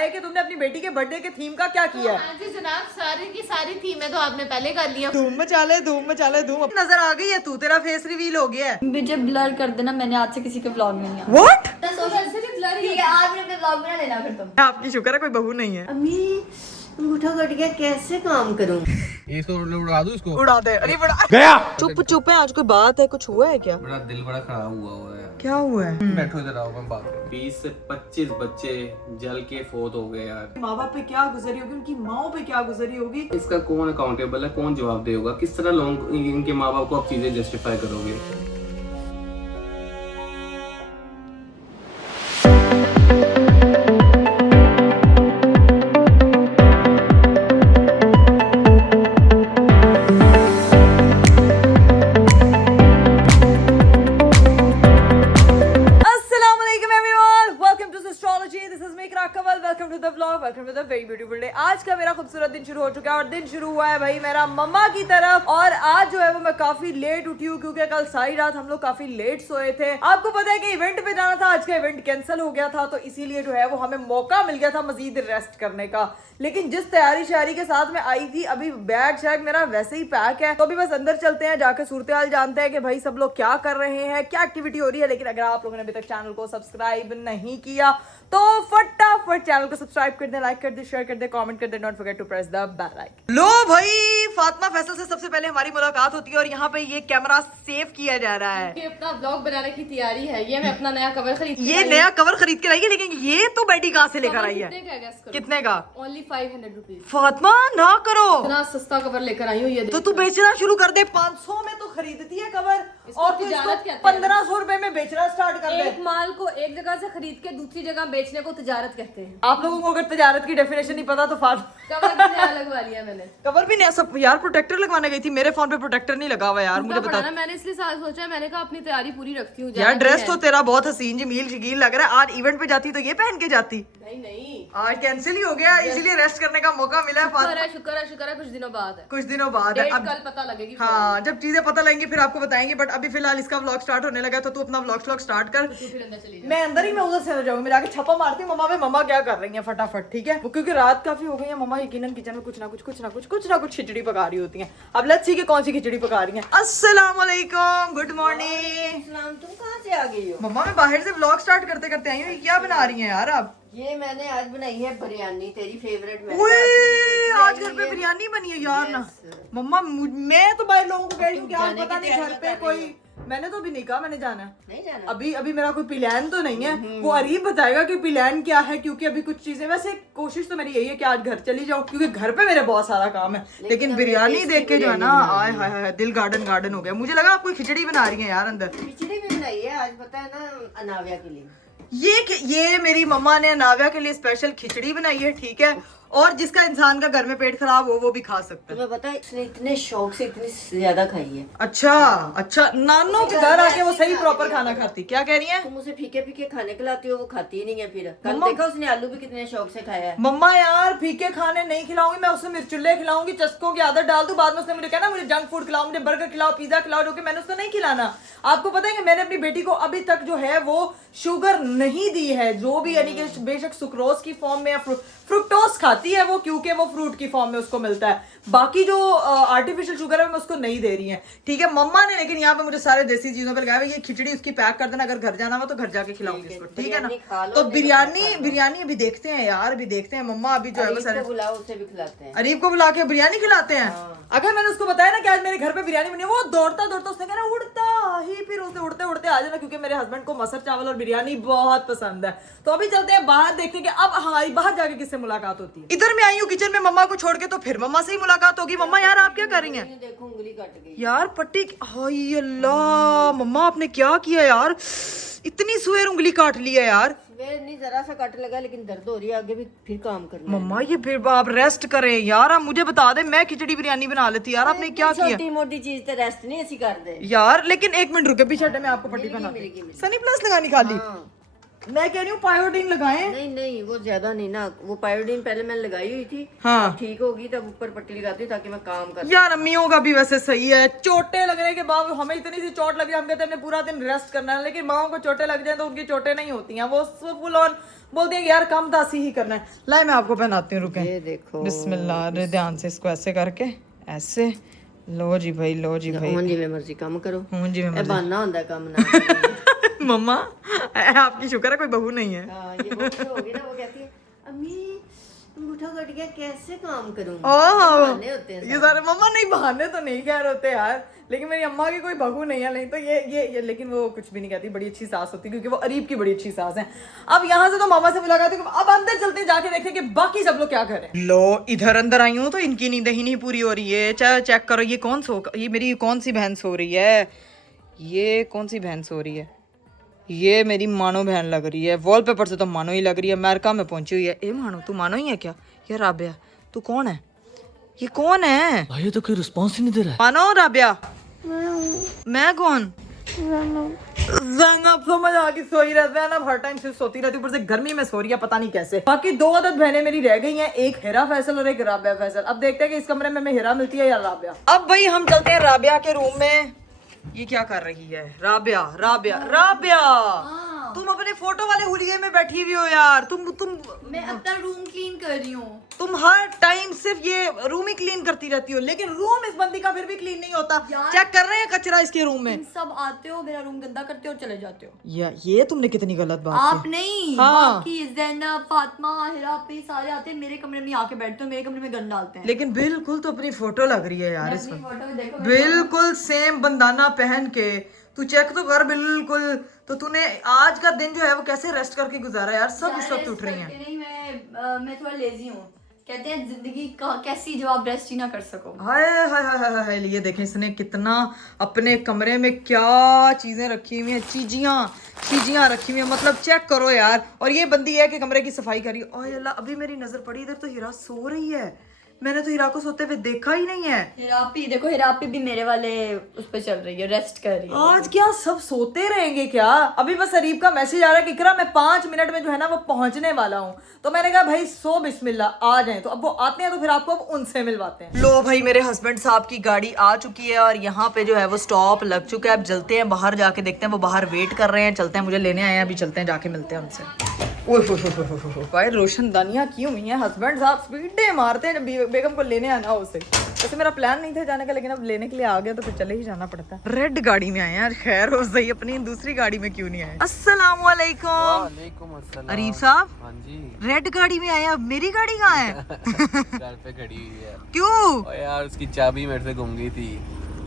है कि तुमने अपनी बेटी के बर्थडे के थीम का क्या किया है? हाँ जी जनाब, सारी की सारी थीम है तो आपने पहले कर लिया। धूम मचा ले, धूम मचा ले, धूम नजर आ गई है तू, तेरा फेस रिवील हो गया है। मुझे ब्लर कर देना, मैंने आज से किसी के व्लॉग में नहीं आना। व्हाट? ठीक है, आज मेरे व्लॉग में ना लेना फिर तुम। आपकी शुक्र है कोई बहू नहीं है। अम्मी अंगूठा कट गया, कैसे काम करूं? इसको उड़ा दूं इसको? उड़ा दे। अरे बड़ा गया। चुप चुप है, आज कोई बात है, कुछ हुआ है क्या? बड़ा दिल बड़ा खराब हुआ है। क्या हुआ है? बैठो इधर आओ, मैं बात करूं। 20 से 25 बच्चे जल के फोत हो गए यार। माँ बाप पे क्या गुजरी होगी, उनकी माओ पे क्या गुजरी होगी। इसका कौन अकाउंटेबल है, कौन जवाब देगा? किस तरह लोग इनके माँ बाप को आप चीजें जस्टिफाई करोगे? आज का मेरा खूबसूरत दिन शुरू हो चुका है और दिन शुरू हुआ है भाई मेरा मम्मा की तरफ। और आज जो है वो मैं काफी लेट उठी हूँ क्योंकि कल सारी रात हम लोग काफी लेट सोए थे। आपको पता है कि इवेंट पे जाना था, आज का इवेंट कैंसिल हो गया था, तो इसीलिए जो है वो हमें मौका मिल गया था मजीद रेस्ट करने का। लेकिन जिस तैयारी शयारी के साथ में आई थी, अभी बैग शैग मेरा वैसे ही पैक है, तो अभी बस अंदर चलते हैं, जाके सूरत हाल जानते हैं कि भाई सब लोग क्या कर रहे हैं, क्या एक्टिविटी हो रही है। लेकिन अगर आप लोगों ने अभी तक चैनल को सब्सक्राइब नहीं किया तो फटाफट चैनल को सब्सक्राइब कर दे, लाइक कर दे, शेयर कर दे, कमेंट कर दे, don't forget to press the bell icon. लो भाई, फातिमा फैसल से सबसे पहले हमारी मुलाकात होती है और यहाँ पे ये कैमरा सेव किया जा रहा है। ये अपना ब्लॉग बनाने की तैयारी है, ये मैं अपना नया कवर खरीद ये नया कवर खरीद के लाई है, लेकिन ये तो बेटी कहाँ से लेकर आई है? कितने का है, guess करो? कितने का? Only 500 rupees. फातिमा ना करो, इतना सस्ता कवर लेकर आई हूँ। ये तो तू बेचना शुरू कर दे। 500 में तो खरीदती है कवर और तू इसको 1500 रुपए में बेचना स्टार्ट कर दे। एक माल को एक जगह से खरीद के दूसरी जगह बेचने को तिजारत कहते हैं। आप लोगों को अगर तिजारत की डेफिनेशन नहीं पता तो कवर भी नया लगवा लिया मैंने। कवर भी नया सब यार। प्रोटेक्टर लगवाने गई थी, मेरे फोन पे प्रोटेक्टर नहीं लगा हुआ यार, मुझे बता। मैंने इसलिए सोचा, मैंने कहा अपनी तैयारी पूरी रखती हूँ। यार ड्रेस तो तेरा बहुत हसीन जमील शकील लग रहा है। आज इवेंट पे जाती तो ये पहन के जाती। नहीं आज कैंसिल ही हो गया, इसीलिए रेस्ट करने का मौका मिला है। शुक्र है कुछ दिनों बाद है। कुछ दिनों बाद है। अब कल पता लगेगी। हाँ, जब चीजें पता लगेंगी फिर आपको बताएंगे। बट अभी फिलहाल इसका व्लॉग स्टार्ट होने लगा, तो तू अपना व्लॉग स्टार्ट कर। मैं अंदर ही, मैं उधर से जाऊंगी, मैं जाके छप्पा मारती हूँ मम्मा पे, मम्मा क्या कर रही है फटाफट। ठीक है, क्योंकि रात काफी हो गई है, मम्मा यकीनन किचन में कुछ ना कुछ खिचड़ी पका रही होती है। अब लेट्स सी कि कौन सी खिचड़ी पका रही है। अस्सलाम वालेकुम, गुड मॉर्निंग। तुम कहाँ से आ गई हो? मम्मा मैं बाहर से व्लॉग स्टार्ट करते करते आई हूँ। क्या बना रही हैं यार आप? ये मैंने आज बनाई है बिरयानी, तेरी फेवरेट। आज घर पे बिरयानी बनी है यार ना। मम्मा मैं तो बाहर लोगों को कह रही हूँ कि आज पता नहीं घर पे कोई, मैंने तो अभी नहीं कहा मैंने जाना है। नहीं जाना अभी मेरा कोई प्लान तो नहीं है। वो अरीब बताएगा कि प्लान क्या है, क्योंकि अभी कुछ चीजें, वैसे कोशिश तो मेरी यही है कि आज घर चली जाऊं क्योंकि घर पे मेरे बहुत सारा काम है। लेकिन बिरयानी देख के जो है ना, आय हाय हाय, दिल गार्डन हो गया। मुझे लगा आप कोई खिचड़ी बना रही है यार अंदर। खिचड़ी भी बनाई है आज, पता है ना, अनाविया के लिए। ये मेरी मम्मा ने नाव्या के लिए स्पेशल खिचड़ी बनाई है। ठीक है, और जिसका इंसान का घर में पेट खराब हो वो भी खा सकता है। तुम्हें पता है इसने इतने शौक से इतनी ज्यादा खाई है। अच्छा, नानों के घर आके वो सही प्रॉपर खाना खाती। क्या कह रही है? तुम उसे फीके फीके खाने खिलाती हो, वो खाती ही नहीं है। फिर कल देखा उसने आलू भी कितने शौक से खाया है। मम्मा यार फीके खाने नहीं खिलाऊंगी मैं, उसे मिर्चुल्ले खिलाऊंगी, चस्कों की आदत डाल दूं, बाद में उसने मुझे कहना मुझे जंक फूड खिलाओ, मुझे बर्गर खिलाओ, पिज्जा खिलाओ, जो कि मैंने उसको नहीं खिलाना। आपको पता है कि मैंने अपनी बेटी को अभी तक जो है वो शुगर नहीं दी है, जो भी यानी कि बेशक सुक्रोज की फॉर्म में या फ्रुक्टोज खाती है वो, क्योंकि वो फ्रूट की फॉर्म में उसको मिलता है। बाकी जो आर्टिफिशियल शुगर है मैं उसको नहीं दे रही है। ठीक है मम्मा ने, लेकिन यहाँ पे मुझे सारे देसी चीजों पे लगाया। ये खिचड़ी उसकी पैक कर देना, अगर घर जाना हो तो घर जाके खिलाऊंगी इसको। ठीक है ना? तो बिरयानी अभी देखते हैं यार, अभी देखते हैं मम्मा। अभी जो है वो बुलाओ, उसे भी खिलाते हैं। अरीब को बुला के बिरयानी खिलाते हैं। अगर मैंने उसको बताया ना कि आज मेरे घर पे बिरयानी बनी है, वो दौड़ता उसने कहना उड़ता ही, फिर उसने उड़ते आ जाना, क्योंकि मेरे हस्बैंड को मसर चावल और बिरयानी बहुत पसंद है। तो अभी चलते हैं बाहर, देखते हैं कि अब हमारी बाहर जाके किससे मुलाकात होती है। इधर मैं आई हूँ किचन में मम्मा को छोड़ के, तो फिर मम्मा से ही मुलाकात होगी। मम्मा यार आप क्या कर रही हैं? देखो उंगली कट गई यार पट्टी, हाय अल्लाह मम्मा आपने क्या किया यार, इतनी सुएर उंगली काट ली है यार। नहीं, जरा सा कट लगा, लेकिन दर्द हो रही है, आगे भी फिर काम करना। मम्मा ये फिर आप रेस्ट करें यार। आप मुझे बता दे, मैं खिचड़ी बिरयानी बना लेती यार, आपने क्या किया? छोटी मोटी चीज तो रेस्ट नहीं ऐसी कर दे यार। लेकिन एक मिनट रुके, पीछे मैं आपको पट्टी बना सनी प्लस लगानी खाली। मैं कह रही हूँ पायोडीन लगाएं। नहीं वो ज्यादा नहीं ना, वो पायोडीन पहले मैंने लगाई हुई थी। हाँ ठीक होगी तब ऊपर पट्टी लगाती ताकि मैं काम कर। यार अम्मियों का भी वैसे सही है, चोटें लगने के बाद हमें इतनी सी चोट लगी, हम कहते हैं हमने पूरा दिन रेस्ट करना है, लेकिन माओ को चोटें लग जाए तो उनकी चोटें नहीं होती हैं, वो फुल ऑन बोलते हैं कि यार काम दासी ही करना है। लाए मैं आपको पहनाती हूँ, रुके। ये देखो बिस्मिल्लाह, अरे ध्यान से इसको ऐसे करके, ऐसे लो जी भाई, लो जी भाई। ਹੁਣ ਜਿਵੇਂ ਮਰਜ਼ੀ ਕੰਮ ਕਰੋ हूँ जी मैं ਇਹ ਬਹਾਨਾ ਹੁੰਦਾ ਕੰਮ ना मम्मा आपकी शुक्र है कोई बहू नहीं है। हाँ ये वो जो होगी ना वो कहती है अम्मी अंगूठा कट गया कैसे काम करूं ओह बहाने होते हैं ये सारे मम्मा नहीं, बहाने तो नहीं कह रहे होते यार, लेकिन मेरी अम्मा की कोई बहू नहीं है, नहीं तो ये लेकिन वो कुछ भी नहीं कहती, बड़ी अच्छी सास होती है क्योंकि वो अरीब की बड़ी अच्छी सास है। अब यहाँ से तो मामा से मुलाकात हुई, अब अंदर चलते हैं, जाके देखते हैं कि बाकी सब लोग क्या कर रहे हैं। लो इधर अंदर आई हूँ तो इनकी नींद ही नहीं पूरी हो रही है। चाहे चेक करो ये ये मेरी कौन सी बहन सो रही है, ये कौन सी बहन सो रही है, ये मेरी मानो बहन लग रही है, वॉलपेपर से तो मानो ही लग रही है, अमेरिका में पहुंची हुई है। ए मानो, तू मानो ही है क्या? ये राबिया, तू कौन है? ये कौन है? भाई तो कोई रिस्पांस ही नहीं दे रहा है। मानो राबिया, मैं कौन? ज़ैनब समझ आ गई, सोई रहती है ना, हर टाइम सिर्फ सोती रहती है, ऊपर से गर्मी में सो रही है, पता नहीं कैसे। बाकी 2 अदद बहनें मेरी रह गई हैं, एक हिरा फैसल और एक राबिया फैसल। अब देखते हैं कि इस कमरे में हिरा मिलती है या राबिया। अब भाई हम चलते हैं राबिया के रूम में। ये क्या कर रही है राबिया? राबिया, राबिया, तुम अपने फोटो वाले हुलिये में बैठी हुई हो यार। तुम मैं अपना रूम क्लीन कर रही हूँ। तुम हर टाइम सिर्फ ये रूम ही क्लीन करती रहती हो, लेकिन रूम इस बंदी का फिर भी क्लीन नहीं होता। चेक कर रहे हैं कचरा इसके रूम में। तुम सब आते हो, मेरा रूम गंदा करते हो और चले जाते हो। ये तुमने कितनी गलत बात आप की। नहीं, हाँ। बाकी ज़ैनब, फातिमा, हिरा पे सारे आते हैं, मेरे कमरे में आके बैठते हो, मेरे कमरे में गंद डालते हैं। लेकिन बिल्कुल तो अपनी फोटो लग रही है यार इसमें, फोटो में देखो, बिल्कुल सेम बंदाना पहन के। तू चेक तो कर बिल्कुल। तो तूने आज का दिन जो है वो कैसे रेस्ट करके गुजारा यार? सब इस वक्त उठ रही हैं। नहीं, मैं थोड़ा लेजी हूँ। कहते हैं जिंदगी का कैसी जब आप रेस्ट ही ना कर सको। हाय हाय हाय हाय हाय, ये देखें इसने कितना अपने कमरे में क्या चीजें रखी हुई हैं, चीजियां रखी हुई हैं, मतलब चेक करो यार। और ये बंदी है कि कमरे की सफाई करी। ओए अल्लाह, अभी मेरी नजर पड़ी इधर तो हिरा सो रही है, मैंने तो हिरा को सोते हुए देखा ही नहीं है। हिरापी देखो, हिरापी भी मेरे वाले उस पे चल रही है, रेस्ट कर रही है। आज क्या सब सोते रहेंगे क्या? अभी बस अरीब का मैसेज आ रहा है कि इकरा मैं 5 मिनट में जो है ना वो पहुंचने वाला हूँ। तो मैंने कहा भाई सो बिस्मिल्लाह, आ जाएं। तो अब वो आते हैं तो फिर आपको अब उनसे मिलवाते हैं। लो भाई, मेरे हस्बैंड साहब की गाड़ी आ चुकी है और यहाँ पे जो है वो स्टॉप लग चुका है। अब चलते हैं बाहर, जाके देखते हैं, वो बाहर वेट कर रहे हैं। चलते हैं, मुझे लेने आए हैं, अभी चलते हैं, जाके मिलते हैं उनसे। भाई रोशनदानियां की हुई हैं, हस्बैंड साहब स्पीडे मारते हैं जब बेगम को लेने आना हो उसे। वैसे मेरा प्लान नहीं था जाने का, लेकिन अब लेने के लिए आ गया तो फिर चले ही जाना पड़ता है। रेड गाड़ी में आए यार, खैर हो सही, अपनी दूसरी गाड़ी में क्यों नहीं आए? अस्सलाम वालेकुम। वालेकुम अस्सलाम। अरीब साहब, हाँ जी, रेड गाड़ी में आए, अब मेरी गाड़ी कहाँ है? घर पे खड़ी हुई है। क्यों? और यार उसकी चाबी मेरे से गुम गई थी।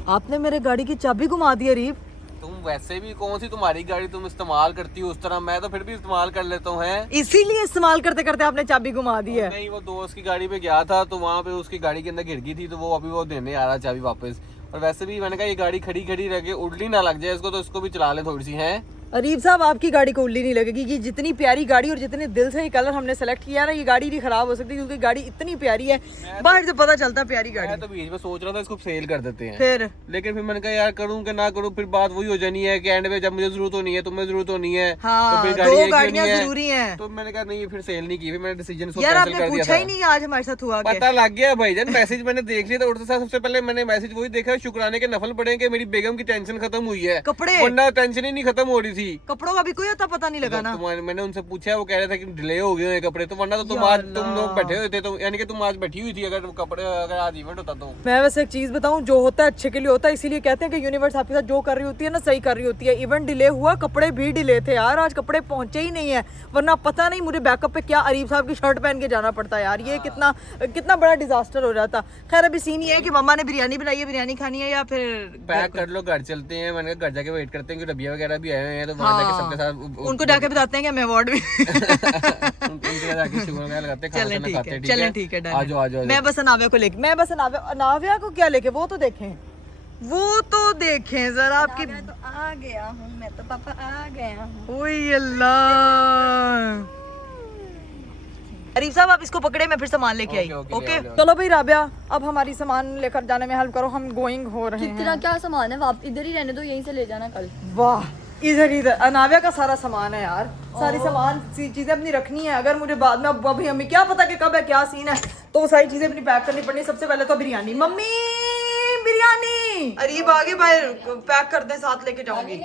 आपने मेरे गाड़ी की चाबी घुमा दी अरीब। तुम वैसे भी कौन सी तुम्हारी गाड़ी तुम इस्तेमाल करती हो उस तरह, मैं तो फिर भी इस्तेमाल कर लेता हूँ। इसीलिए इस्तेमाल करते करते आपने चाबी घुमा दी है। नहीं, वो दोस्त की गाड़ी पे गया था तो वहाँ पे उसकी गाड़ी के अंदर गिर गई थी, तो वो अभी वो देने आ रहा चाबी वापस। और वैसे भी मैंने कहा ये गाड़ी खड़ी खड़ी रह के उल्टी ना लग जाए इसको, तो इसको भी चला ले थोड़ी सी। है अरीब साहब, आपकी गाड़ी को उल्ली नहीं लगेगी कि जितनी प्यारी गाड़ी और जितने दिल से ये कलर हमने सेलेक्ट किया ना, ये गाड़ी नहीं खराब हो सकती क्योंकि गाड़ी इतनी प्यारी है, बाहर से पता चलता प्यारी गाड़ी। मैं तो बीच में सोच रहा था इसको सेल कर देते हैं, फिर लेकिन फिर मैंने कहा यार करूँ कि ना करूँ, फिर बात वही हो जानी है कि एंड में जब मुझे जरूरत होनी है तुम्हें जरूरत होनी है, हाँ, तो फिर दो गाड़ी गाड़ियां जरूरी हैं। तो मैंने कहा नहीं, फिर सेल नहीं की, फिर मैंने डिसीजन यार आपने पूछा ही नहीं आज हमारे साथ हुआ क्या? पता लग गया भाईजान, मैसेज मैंने देख लिया था उड़ते साथ। सबसे पहले मैंने मैसेज वही देखा, शुक्राने के नफल पड़े कि मेरी बेगम की टेंशन खत्म हुई है, कपड़े, वरना टेंशन ही नहीं खत्म हो रही थी। कपड़ों का भी कोई होता पता नहीं लगा ना। मैंने उनसे पूछा, वो कह रहे थे कि डिले हो गए हैं कपड़े, तो वरना तो तुम आज तुम लोग बैठे हुए थे, तो यानी कि तुम आज बैठी हुई थी अगर कपड़े, अगर आज इवेंट होता तो। मैं वैसे एक चीज बताऊं, जो होता है अच्छे के लिए होता है, इसीलिए कहते हैं कि यूनिवर्स आपके साथ जो कर रही होती है ना सही कर रही होती है। इवेंट डिले हुआ, कपड़े भी डिले थे यार, आज कपड़े पहुंचे ही नहीं है, वरना पता नहीं मुझे बैकअप पे क्या अरीब साहब की शर्ट पहन के जाना पड़ता है यार। ये कितना बड़ा डिजास्टर हो जाता। खैर अभी सीन ये है कि मम्मा ने बिरयानी बनाई है, बिरयानी खानी है या फिर पैक कर लो, घर चलते हैं। मैंने कहा घर जाके वेट करते हैं कि रबिया वगैरह भी आए हुए हैं, तो वहां जाके सबके साथ उनको जाके बताते हैं कि मैं अवार्ड भी उनके जाके शुगर वगैरह लगाते हैं, चलें ठीक है, चलें ठीक है, डन। आ जाओ। मैं बस अनाव्या को लेके, मैं बस अनाव्या को क्या लेके, वो तो देखें जरा आपकी। तो आ गया हूँ मैं, तो पापा आ गया हूँ। ओए अल्लाह। अरीब साहब आप इसको पकड़े, मैं फिर सामान लेके आई। ओके चलो भाई राबिया, अब हमारी सामान लेकर जाने में हेल्प करो, हम गोइंग हो रहे हैं। कितना क्या सामान है, आप इधर ही रहने दो, यहीं से ले जाना कल। वाह, इधर अनाव्या का सारा सामान है यार, सारी सामान चीजें अपनी रखनी है। अगर मुझे बाद में अब अभी हमें क्या पता कि कब है क्या सीन है, तो वो सारी चीजें अपनी पैक करनी पड़नी। सबसे पहले तो बिरयानी, मम्मी बिरयानी। अरीब आगे बाहर पैक कर दे, साथ लेके जाऊंगी।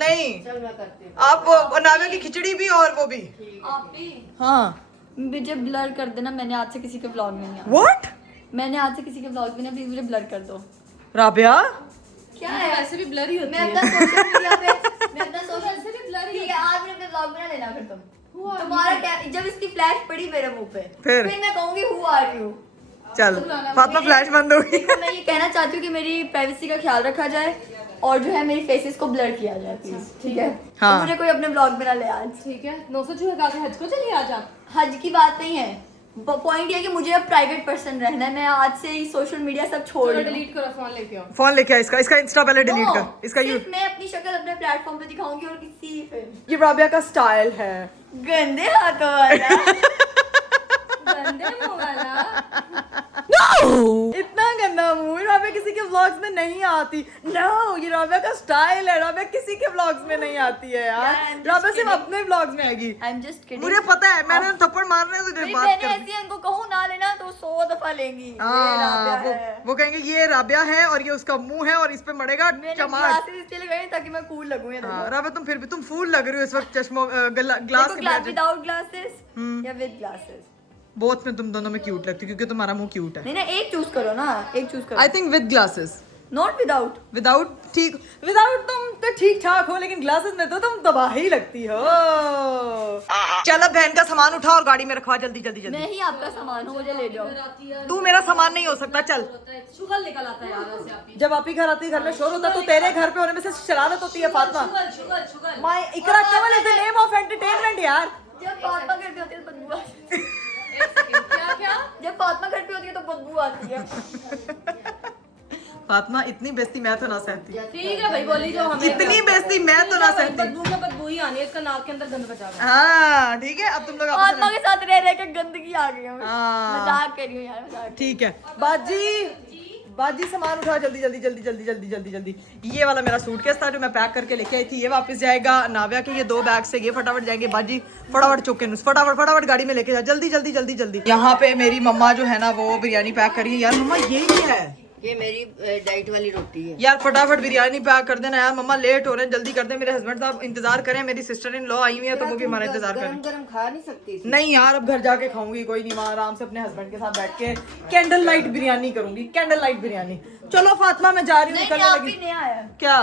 नहीं चल मैं करती हूँ। आप नावे की खिचड़ी भी और वो भी। आप भी हाँ मुझे ब्लर कर देना, मैंने आज से किसी के व्लॉग में नहीं आना। व्हाट? मैंने आज से किसी के व्लॉग में नहीं, प्लीज मुझे ब्लर कर दो। राबिया क्या है है? वैसे भी ब्लर ही होती मैं है। अपना सोशल मीडिया पे मैं अपना सोशल वैसे भी ब्लर ही ठीक है, आज मुझे अपने व्लॉग में ना लेना फिर तुम। तुम्हारा जब इसकी फ्लैश पड़ी मेरे मुंह पे फिर मैं कहूंगी हु आर यू। चल फातिमा फ्लैश बंद हो गई। मैं ये कहना चाहती हूँ कि मेरी प्राइवेसी का ख्याल रखा जाए और जो है मेरी फेसेस को ब्लर किया जाए प्लीज, ठीक है? हाँ। तो मुझे कोई अपने ब्लॉग में ना ले आज। ठीक है 900 चूहे खा के हज को चलिए आज आप। हज की बात नहीं है, पॉइंट ये है कि मुझे अब प्राइवेट पर्सन रहना है। मैं आज से ही सोशल मीडिया सब छोड़ चलो रही हूँ। डिलीट करो फोन लेके आओ। फोन लेके आ, इसका इंस्टा पहले डिलीट कर, इसका यू। सिर्फ मैं अपनी शक्ल अपने प्लेटफॉर्म पे दिखाऊंगी और किसी फिर ये राबिया का स्टाइल है। गंदे हाथों वाला। गंदे मुंह वाला। इतना गंदा मुंह राबिया किसी के व्लॉग्स में नहीं आती। नो ये राबिया का स्टाइल है, राबिया किसी के व्लॉग्स में नहीं आती है यार। Yeah, I'm just राबिया सिर्फ kidding. अपने व्लॉग्स में आएगी। I am just kidding. मुझे पता है, मैंने थप्पड़ मारने से मेरी बात बहनें कर ऐसी हैं, उनको कहूँ ना लेना तो 100 दफा लेंगी। ये हाँ, राबिया है। वो कहेंगे ये राबिया है और ये उसका मुंह है और इस पे मड़ेगा मैंने चमाट। ग्लासेस इसलिए लगाए ताकि मैं कूल लगूं। ये हाँ, देखो। राबिया तुम फिर भी तुम फूल लग रही हो इस वक्त चश्मों ग्लास देखो, के विदाउट ग्लासेस या विद ग्लासेस। बोथ में तुम दोनों में क्यूट लगती है क्योंकि तुम्हारा मुंह क्यूट है। नहीं ना, एक चूज करो ना, एक चूज करो। I think with glasses. Not without. Without ठीक, विदाउट तुम तो ठीक ठाक हो लेकिन ग्लासेस में तो तुम तबाही लगती हो। चलो बहन का सामान उठा और गाड़ी में रखवा जल्दी जल्दी जल्दी। मैं ही आपका सामान हूँ, मुझे ले जाओ। तू मेरा सामान नहीं हो सकता। चल शुगर निकल आता है यार ऐसे आप। जब आप ही घर आती है, घर में शोर होता है तो तेरे घर पे होने में से शरारत होती है Fatima. Sugar. My Iqra Kamal is the name of entertainment यार। जब फातिमा घर पे होती है तो बदबू आती है। क्या? जब फातिमा घर पे होती है तो बदबू आती है। फातिमा इतनी बेइज्जती मैं तो ना सहती। ठीक है भाई बोली जो हमें। इतनी बेइज्जती मैं तो ना सहती। बदबू ही आनी है, इसका नाक के अंदर गंद बचा हुआ है। हाँ ठीक है, अब तुम लोग आपस फातिमा में- के साथ रह रह के गंदगी आ गई है। हाँ। मजाक कर रही हूँ यार, मजाक। ठीक है बाजी सामान उठा जल्दी जल्दी जल्दी जल्दी जल्दी जल्दी जल्दी। ये वाला मेरा सूटकेस था जो मैं पैक करके लेके आई थी, ये वापस जाएगा। नाविया के ये 2 बैग से ये फटाफट जाएंगे। बाजी फटाफट चुके फटाफट गाड़ी में लेके जा, जल्दी जल्दी जल्दी जल्दी। यहाँ पे मेरी मम्मा जो है ना वो बिरयानी पैक करी है। यार मम्मा ये क्या है? ये मेरी डाइट वाली रोटी है। यार फटाफट बिरयानी पैक कर देना यार। मम्मा लेट हो रहे हैं, जल्दी कर दे। मेरे हस्बैंड साहब इंतजार करें, मेरी सिस्टर इन लॉ आई हुई है तो वो भी हमारा इंतजार गरम करें। गरम खा नहीं सकती। नहीं यार अब घर जाके खाऊंगी, कोई नहीं, वहाँ आराम से अपने हस्बैंड के साथ बैठ के कैंडल लाइट बिरयानी करूंगी। Candle light biryani. चलो फातिमा मैं जा रही हूँ, नहीं, निकलने आप लगी। भी नया है। क्या?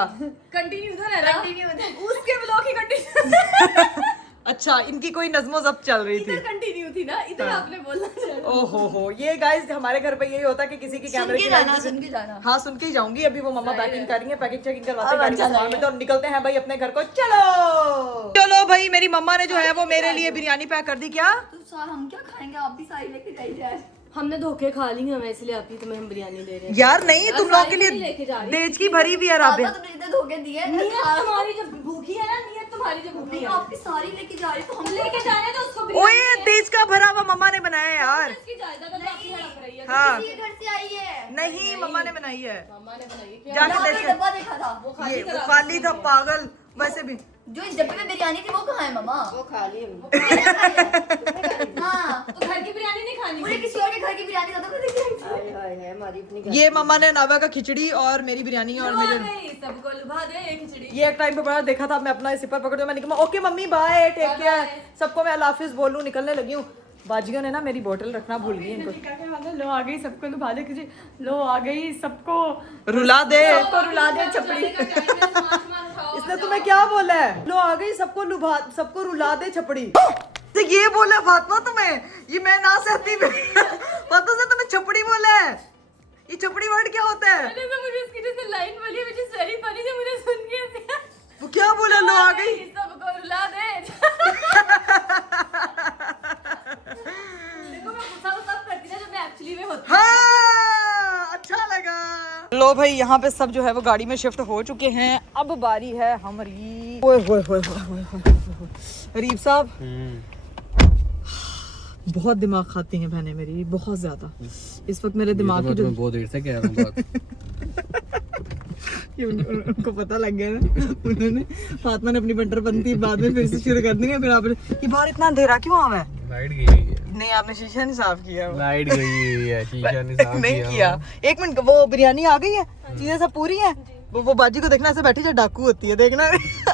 कंटिन्यू उधर है ना? कंटिन्यू उधर। उसके ब्लॉग ही कंटिन्यू। अच्छा इनकी कोई नज़्मो ज़ब्त चल रही थी। इधर कंटिन्यू थी ना, इधर आपने बोलना चाहिए। ओहो ये गाइस हमारे घर पे यही होता है कि किसी की कैमरे की लाइट सुन के जाना। हाँ सुन के ही जाऊंगी। अभी वो मम्मा पैकिंग कर रही है, पैकिंग चेकिंग करवाते अब हैं, गाड़ी में अच्छा सामान लगेगा। में और निकलते हैं भाई अपने घर को। चलो भाई मेरी मम्मा ने जो है वो मेरे लिए बिरयानी पैक कर दी। क्या? तो हम क्या खाएंगे, आप भी सारी लेके जाइए। हमने धोखे खा ली हमें, इसलिए आप ही तुम्हें हम बिरयानी दे रहे हैं। यार नहीं, तुम लोगों के सारी नहीं लेके जा लिए रही। देज की भरी भी है राबिया। तुमने इतने धोखे दिए। नियत तुम्हारी जब भूखी है ना, नियत तुम्हारी जब भूखी है। आपकी सारी लेके जा रही तो हम लेके जा रहे हैं तो उसको ओए देज का भरा हुआ मम्मा ने बनाया है यार। इसकी जायदाद तो आपकी हड़प रही है। हाँ किसी के घर से आई है। नहीं मम्मा ने बनाई है। मम्मा ने बनाई है क्या? जाके आपने देख डब्बा देखा था ये वो खाली था पागल। वैसे भी जो इस डब्बे में बिरयानी थी वो कहाँ है मम्मा? वो खा ली हमने। हाँ, तो घर की बिरयानी नहीं खानी? मुझे किसी और के घर की बिरयानी ज्यादा पसंद है। हाय हाय हाय हमारी इतनी ये मम्मा ने नावा का खिचड़ी और मेरी बिरयानी और लुभा मेरे दे, सबको लुभा दे ये खिचड़ी। ये एक टाइम पे बड़ा देखा था। मैं अपना सिपर पकड़ के मैंने कहा okay mummy bye take care, सबको मैं अल्लाह हाफिज बोलूं, निकलने लगी हूँ। बाजियों ने ना मेरी बोतल रखना भूल गई इनको। लो आ गई सबको लुभा दे किसी, लो आ गई सबको रुला दे। सबको रुला दे छपड़ी। इसने तुम्हें क्या बोला है? लो आ गई सबको रुला दे छपड़ी। तो ये बोला फातिमा तुम्हें? ये मैं ना सहती फातिमा से तुम्हें छपड़ी बोला है? ये छपड़ी वर्ड क्या होता है? मुझे इसकी जैसे लाइन बोली है, which is very funny, जो मुझे सुन के ऐसे वो क्या बोला? लो आ गई सबको रुला दे। देखो मैं गुस्सा तो तब करती ना जब मैं एक्चुअली में होती। हाँ अच्छा लगा। लो भाई यहाँ पे सब जो है वो गाड़ी में शिफ्ट हो चुके हैं। अब बारी है हमारी। ओए होए होए होए होए। रीब साहब बहुत दिमाग खाती हैं बहनें मेरी, बहुत ज्यादा। इस वक्त मेरे दिमाग की जो बहुत देर से कह रहा हूँ बात। ये उनको पता लग गया ना, उन्होंने फातिमा ने अपनी बंटर बनती बाद में फिर से शुरू कर दी है। फिर आप ये बाहर इतना अंधेरा क्यों आ है? लाइट गई हुई है, नहीं आपने शीशा नहीं साफ किया वो। लाइट गई हुई है, शीशा नहीं साफ नहीं किया। एक मिनट, वो बिरयानी आ गई है, चीजें सब पूरी हैं। वो बाजी को देखना, ऐसे बैठी जो डाकू होती है, देखना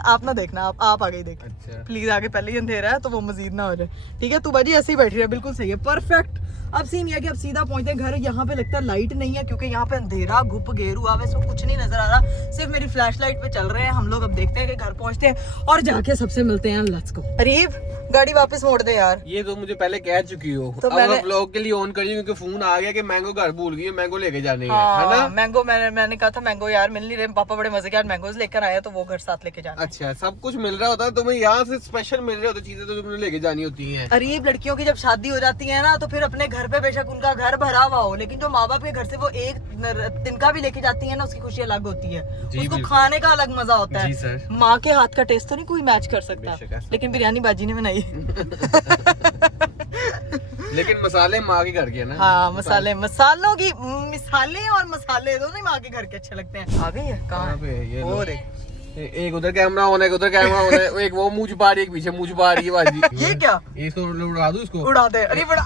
आप ना देखना, आप आ गई देख अच्छा प्लीज, आगे पहले ही अंधेरा है तो वो मजीद ना हो जाए। ठीक है, तू बाजी ऐसे ही बैठी रहे, बिल्कुल सही है, परफेक्ट। अब सीन ये है कि अब सीधा पहुंचते हैं घर। यहाँ पे लगता है लाइट नहीं है क्योंकि यहाँ पे अंधेरा घुप घेर हुआ है, इसमें कुछ नहीं नजर आ रहा, सिर्फ मेरी फ्लैश लाइट पे चल रहे हैं हम लोग। अब देखते हैं कि घर पहुंचते हैं और जाके सबसे मिलते हैं। Let's go. अरीब गाड़ी वापस मोड़ दे यार। ये तो मुझे पहले कह चुकी हो, तो अब मैंने- मैं व्लॉग के लिए ऑन करी क्योंकि फोन आ गया कि मैंगो घर भूल गई है, मैंगो लेके जाने है ना। मैंगो मैंने कहा था मैंगो यार मिल नहीं रहे, पापा बड़े मजे के यार मैंगोज लेकर आया, तो वो घर साथ लेके जाना। अच्छा, सब कुछ मिल रहा होता है तुम्हें, यहाँ से स्पेशल मिल रहे होते चीजें तो तुम्हें लेके जानी होती हैं। गरीब लड़कियों की जब शादी हो जाती है ना, तो फिर अपने घर पे बेशक उनका घर भरा हुआ हो, लेकिन जो माँ बाप के घर से वो एक तिनका भी लेके जाती है ना, उसकी खुशी अलग होती है, जी, उसको बिल्कुल। खाने का अलग मजा होता जी है। सर। माँ के हाथ का टेस्ट तो नहीं कोई मैच कर सकता, बेशक ऐसा लेकिन बिरयानी बाजी ने बनाई। लेकिन मसाले माँ के घर के हैं ना। हाँ, मसालों की मिसाले और मसाले दोनों ही माँ के घर के अच्छे लगते हैं। आ गई है कहाँ कहाँ पे है ये वो लो। देख, एक उधर कैमरा होना है, एक उधर कैमरा होना है, एक वो मुंह छुपा रही है, एक पीछे मुंह छुपा रही है बाजी। ये क्या इसको उड़ा दूं इसको, उड़ा दे, अरे बड़ा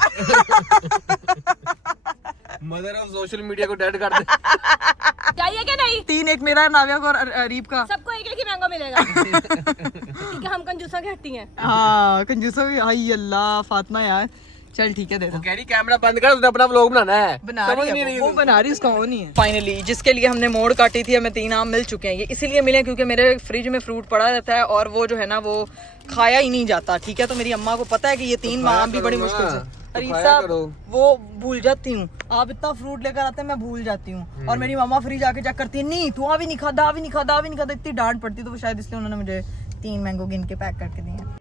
मदर ऑफ सोशल मीडिया को डेड कर दे। चाहिए क्या नहीं? 3 एक मेरा, नाविया का और अरीब का। सबको एक एक ही मैंगो मिलेगा। ठीक है, हम कंजूसा के हट्टी हैं। हाँ कंजूसा भी, हाय अल्लाह फातिमा यार, चल ठीक है दे दो। वो कह रही कैमरा बंद कर, उसने अपना व्लॉग बनाना है। बना समझ रही नहीं है रही वो बना रही, उसका वो नहीं है। फाइनली जिसके लिए हमने मोड़ काटी थी, हमें 3 आम मिल चुके हैं। ये इसीलिए मिले क्योंकि मेरे फ्रिज में फ्रूट पड़ा रहता है और वो जो है ना वो खाया ही नहीं जाता। ठीक है, तो मेरी अम्मा को पता है कि ये 3 आम भी बड़ी मुश्किल से, अरीब खाया साहब करो। वो भूल जाती हूँ। आप इतना फ्रूट लेकर आते हैं, मैं भूल जाती हूँ। और मेरी मामा फ्रिज आके चेक करती है, नहीं तू आ भी नहीं खाता, आ भी नहीं खाता, आ भी नहीं खाता, इतनी डांट पड़ती, तो वो शायद इसलिए उन्होंने मुझे 3 मैंगो गिन के पैक करके दिए।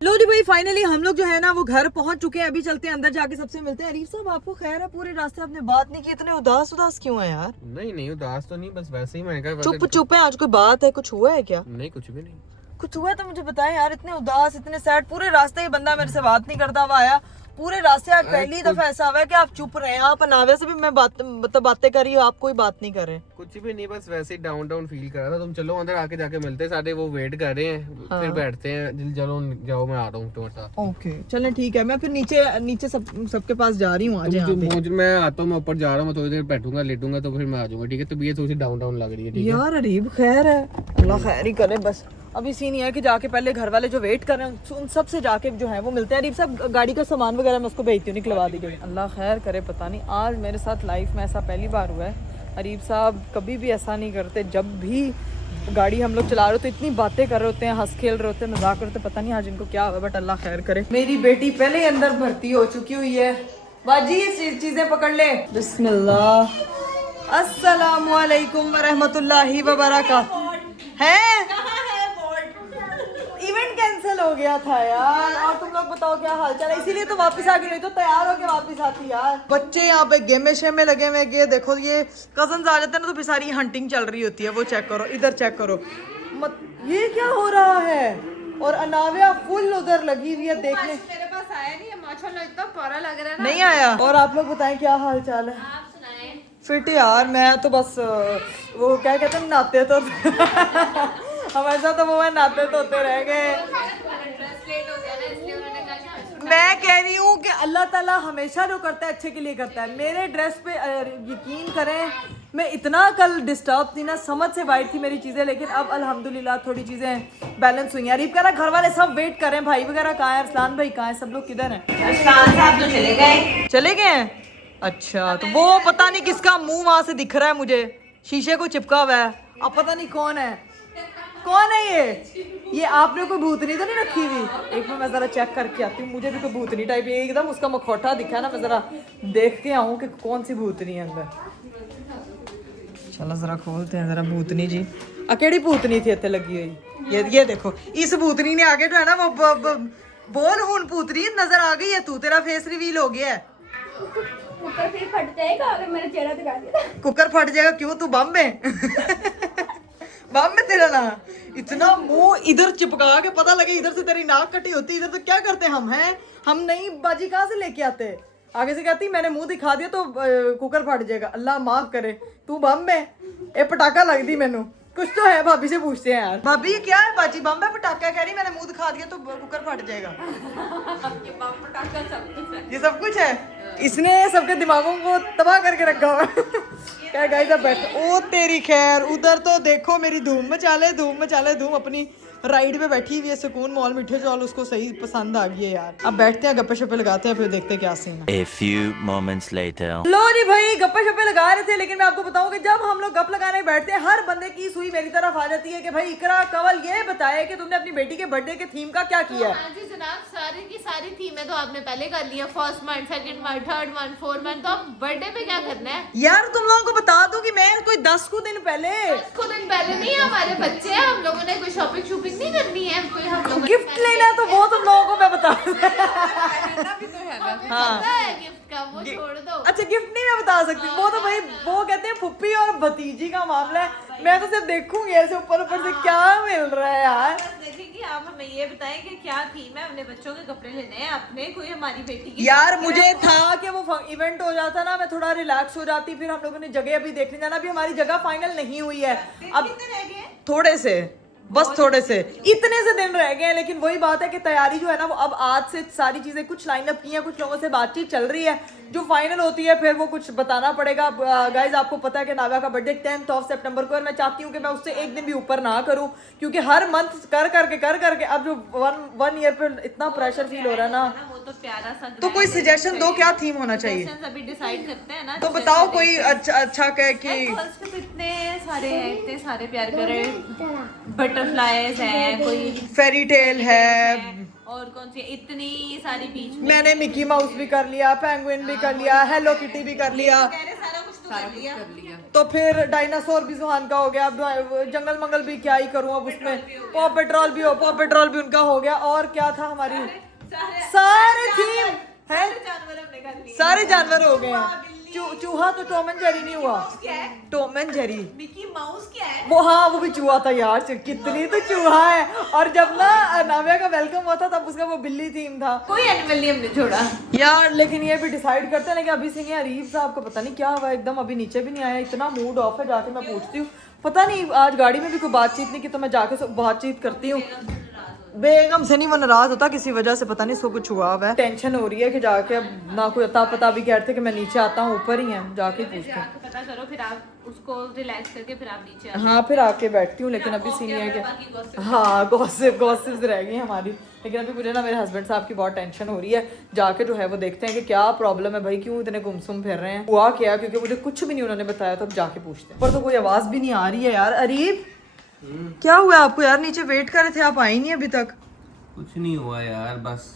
लो जी भाई, फाइनली हम लोग जो है ना वो घर पहुंच चुके हैं। अभी चलते हैं अंदर, जाके सबसे मिलते हैं। अरीब साहब आपको खैर है? पूरे रास्ते आपने बात नहीं की, इतने उदास क्यों है यार? नहीं उदास तो नहीं, बस वैसे ही मैंने कहा चुप चुप है, आज कोई बात है, कुछ हुआ है क्या? नहीं, कुछ भी नहीं। कुछ हुआ तो मुझे बताएं यार, इतने उदास, इतने सैड, पूरे रास्ते ये बंदा मेरे से बात नहीं करता हुआ आया। पूरे रास्ते आज पहली दफा ऐसा हुआ है कि आप चुप रहे हैं। आप नावे से भी मैं बातें कर रही हूँ, आप कोई बात नहीं कर रहे। कुछ भी नहीं, बस वैसे ही डाउन फील कर रहा था। तुम चलो अंदर आके जाके मिलते हैं, सारे वो वेट कर रहे हैं, फिर बैठते हैं। चलो जाओ, मैं आ रहा हूँ तुम्हारे साथ। ओके चलें ठीक है, मैं फिर नीचे सबके पास जा रही हूँ आज यहाँ पे। मैं आता हूँ, मैं ऊपर जा रहा हूँ, मैं थोड़ी देर बैठूंगा, लेटूंगा, तो फिर मैं आ जाऊंगा। ठीक है, तबीयत थोड़ी डाउन लग रही है। ठीक है यार अरीब खैर है, अल्लाह खैर ही करे। बस अभी सीन ये है कि जाके पहले घर वाले जो वेट कर रहे हैं उन सब से जाके जो है वो मिलते हैं। अरीब साहब गाड़ी का सामान वगैरह मैं उसको भेजती हूँ, निकलवा दीजिए। अल्लाह खैर करे, पता नहीं आज मेरे साथ लाइफ में ऐसा पहली बार हुआ है। अरीब साहब कभी भी ऐसा नहीं करते, जब भी गाड़ी हम लोग चला रहे होते इतनी बातें कर रहे होते हैं, हंस खेल रहे होते हैं, मजाक करते, पता नहीं आज इनको क्या हुआ, बट अल्लाह खैर करे। मेरी बेटी पहले ही अंदर भर्ती हो चुकी हुई है। बाजी ये चीजें पकड़ ले। बिस्मिल्लाह, अस्सलामु अलैकुम वरहमतुल्लाहि वबरकातुहू। है इवेंट कैंसिल हो गया था यार, और तुम लोग बताओ क्या हाल चाल है? इसीलिए तो वापस आ गई, नहीं तो तैयार होके वापस आती यार। बच्चे यहाँ पे गेमे शेमे लगे हुए, ये देखो ये कजन्स आ जाते हैं ना, तो फिर सारी हंटिंग चल रही होती है। वो चेक करो, इधर चेक करो, ये क्या हो रहा है? और अनाविया फुल उधर लगी हुई है देखने। मेरे पास आया नहीं है माशाल्लाह, इतना प्यारा लग रहा है ना। नहीं आया। और आप लोग बताएं क्या हाल चाल है? आप सुनाएं। फिट यार, मैं तो बस वो क्या कहते हैं, नाते तो हमारे साथ तो वो है, नाते तोते रह गए। मैं कह रही हूँ कि अल्लाह ताला हमेशा जो करता है अच्छे के लिए करता है। मेरे ड्रेस पे यकीन करें, मैं इतना कल डिस्टर्ब थी ना, समझ से वाइट थी मेरी चीज़ें, लेकिन अब अल्हम्दुलिल्लाह थोड़ी चीज़ें बैलेंस हुई हैं। अरीब कह रहा घर वाले सब वेट कर रहे हैं, भाई वगैरह कहाँ है, अरसलान भाई कहाँ है, सब लोग किधर हैं? अरसलान साहब तो चले गए हैं? अच्छा, तो वो पता नहीं किसका मुंह वहां से दिख रहा है मुझे, शीशे को चिपका हुआ है। अब पता नहीं कौन है ये आपने कोई भूतनी तो नहीं रखी हुई? एक बार मैं जरा चेक करके आती हूँ, मुझे भी कोई भूतनी टाइप एकदम उसका मखौटा दिखा है ना, मैं जरा देख के आऊँ कि कौन सी भूतनी है अंदर। चलो जरा खोलते हैं जरा भूतनी जी। अकेली भूतनी थी इतने लगी हुई, ये देखो, इस भूतनी ने आगे जो है ना वो बोल हूं भूतनी नजर आ गई है, तू तेरा फेस रिवील हो गया है। कुकर फिर फट जाएगा अगर मेरा चेहरा दिखा दिया। कुकर फट जाएगा क्यों? तू बम में बम में तेरा ना इतना मुंह इधर चिपका के, पता लगे इधर से तेरी नाक कटी होती, इधर तो क्या करते हम हैं? हम नहीं बाजी कहाँ से लेके आते? आगे से कहती मैंने मुंह दिखा दिया तो कुकर फट जाएगा। अल्लाह माफ करे, तू बम में ए पटाखा लग दी मैनू, कुछ तो है, भाभी से पूछते हैं यार। भाभी ये क्या है? बाजी बम है, पटाखा कह रही, मैंने मुंह दिखा दिया तो कुकर फट जाएगा। ये सब कुछ है, इसने सबके दिमागों को तबाह करके रखा हुआ है। क्या गाइस अब बैठ, ओ तेरी खैर, उधर तो देखो मेरी धूम मचा ले, धूम अपनी राइड पे बैठी हुई है, सुकून मॉल मीठे चौल उसको सही पसंद आ गई है यार। अब बैठते हैं, गप्पे शप्पे लगाते हैं, फिर देखते हैं क्या सीन है। A few moments later. लो जी भाई, गप्पे शप्पे लगा रहे थे, लेकिन मैं आपको बताऊं कि जब हम लोग गप लगाने बैठते हैं, हर बंदे की सुई मेरी तरफ आ जाती है कि भाई इकरा कंवल ये बताए कि तुमने अपनी बेटी के बर्थडे के थीम का क्या किया है। हाँ जी जनाब, सारी की सारी थीमें तो आपने पहले कर लिया, first month, second month, third month, fourth month, तो अब बर्थडे पे क्या करना है? यार तुम लोगों को बता दूं कि मैं कोई 10 को दिन पहले, कुछ दिन पहले नहीं, हमारे बच्चे हैं, हम लोगों ने कोई शॉपिंग नहीं करनी है, कोई हम लोगों गिफ्ट लेना है तो वो तुम लोगों को मैं बता हाँ गिफ्ट का वो छोड़ दो। अच्छा गिफ्ट नहीं मैं बता सकती, वो तो भाई वो कहते हैं फुप्पी और भतीजी का मामला है, मैं तो सिर्फ देखूंगी ऐसे ऊपर से क्या मिल रहा है यार। देखेंगे, आप हमें ये बताएं कि क्या थीम है, हमने बच्चों के कपड़े लेने हैं अपने, कोई हमारी बेटी की। यार मुझे था कि वो इवेंट हो जाता ना, मैं थोड़ा रिलैक्स हो जाती, फिर हम लोगों ने जगह अभी देखने जाना, अभी हमारी जगह फाइनल नहीं हुई है, अब थोड़े से, बस थोड़े से, इतने से दिन रह गए हैं, लेकिन वही बात है कि तैयारी जो है ना वो अब आज से सारी चीजें कुछ लाइन अप की हैं, कुछ लोगों से बातचीत चल रही है, जो फाइनल होती है फिर वो कुछ बताना पड़ेगा। गाइज आपको पता है कि नागा का बर्थडे 10 सितंबर को, और मैं चाहती हूँ कि मैं उससे एक दिन भी ऊपर ना करूँ, क्योंकि हर मंथ कर करके अब जो वन ईयर पे इतना प्रेशर फील हो रहा है ना, वो तो प्यारा सा, तो कोई सजेशन दो क्या थीम होना चाहिए, अभी डिसाइड करते हैं ना, तो बताओ कोई अच्छा कह कि गर्ल्स के तो इतने सारे हैं, इतने सारे प्यारे प्यारे बटरफ्लाईज हैं, कोई फेरी टेल है, और कौन सी इतनी सारी बीच में मैंने मिकी माउस भी कर लिया, पेंगुइन भी कर लिया, हेलो किटी भी कर लिया, सारा कुछ तो कर लिया। तो फिर डायनासोर भी सुहान का हो गया, अब जंगल मंगल भी क्या ही करूं, अब उसमें पॉप पेट्रोल भी उनका हो गया, और क्या था हमारी सारे थीम है, सारे जानवर हो गए हैं। चूहा तो टॉम एंड जेरी नहीं हुआ, Tom and Jerry, Mickey mouse क्या है? वो हाँ वो भी चूहा था यार, कितनी तो चूहा है। और जब ना नाव्या का वेलकम हुआ था तब उसका वो बिल्ली थीम था, कोई एनिमल नहीं हमने छोड़ा यार। लेकिन ये भी डिसाइड करते हैं, लेकिन अभी सिंह अरीब साहब को पता नहीं क्या हुआ, एकदम अभी नीचे भी नहीं आया, इतना मूड ऑफ है, जाके मैं पूछती हूँ, पता नहीं आज गाड़ी में भी कोई बातचीत नहीं की, तो मैं जाके बातचीत करती हूँ। बेगम से नहीं वो नाराज होता किसी वजह से, पता नहीं इसको कुछ हुआ है, टेंशन हो रही है कि जाके अब ना कोई अता पता भी कहते कि मैं नीचे आता हूँ, ऊपर ही है, जाके पूछती हूँ। पता करो, फिर आप उसको रिलैक्स करके फिर आप नीचे हाँ फिर आके बैठती हूँ, लेकिन अभी सीन है कि हाँ गॉसिप्स रह गई हमारी, लेकिन अभी मुझे ना मेरे हस्बैंड साहब की बहुत टेंशन हो रही है, जाके जो है वो देखते हैं कि क्या प्रॉब्लम है भाई, क्यों इतने गुमसुम फिर रहे हैं, हुआ क्या, क्योंकि मुझे कुछ भी नहीं उन्होंने बताया, तो अब जाके पूछते हैं। पर तो कोई आवाज भी नहीं आ रही है यार। अरीब क्या हुआ आपको यार, नीचे वेट कर रहे थे आप, आई नहीं अभी तक? कुछ नहीं हुआ यार, बस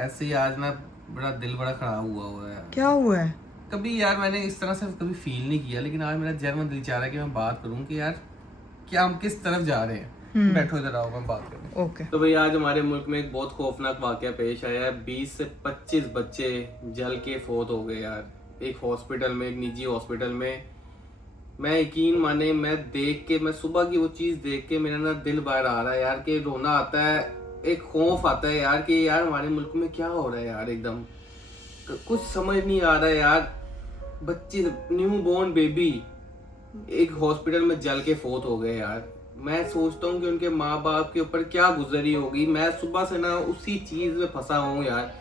ऐसे ही आज ना बड़ा दिल बड़ा खराब हुआ है। क्या हुआ है? कभी यार मैंने इस तरह से कभी फील नहीं किया, लेकिन आज मेरा जर्मन दिल चाह रहा है कि मैं बात करूं कि यार क्या हम किस तरफ जा रहे हैं। बैठो इधर आओ, मैं बात करूं। ओके। तो भाई आज हमारे मुल्क में एक बहुत खौफनाक वाकया पेश आया है, 20 से 25 बच्चे जल के फौत हो गए यार, एक हॉस्पिटल में, एक निजी हॉस्पिटल में। मैं यकीन माने, मैं देख के, मैं सुबह की वो चीज देख के मेरा ना दिल बाहर आ रहा है यार, कि रोना आता है, एक खौफ आता है यार कि यार हमारे मुल्क में क्या हो रहा है यार, एकदम कुछ समझ नहीं आ रहा है यार। बच्चे, न्यू बोर्न बेबी एक हॉस्पिटल में जल के फौत हो गए यार। मैं सोचता हूँ कि उनके माँ बाप के ऊपर क्या गुजरी होगी। मैं सुबह से ना उसी चीज में फंसा हूँ यार,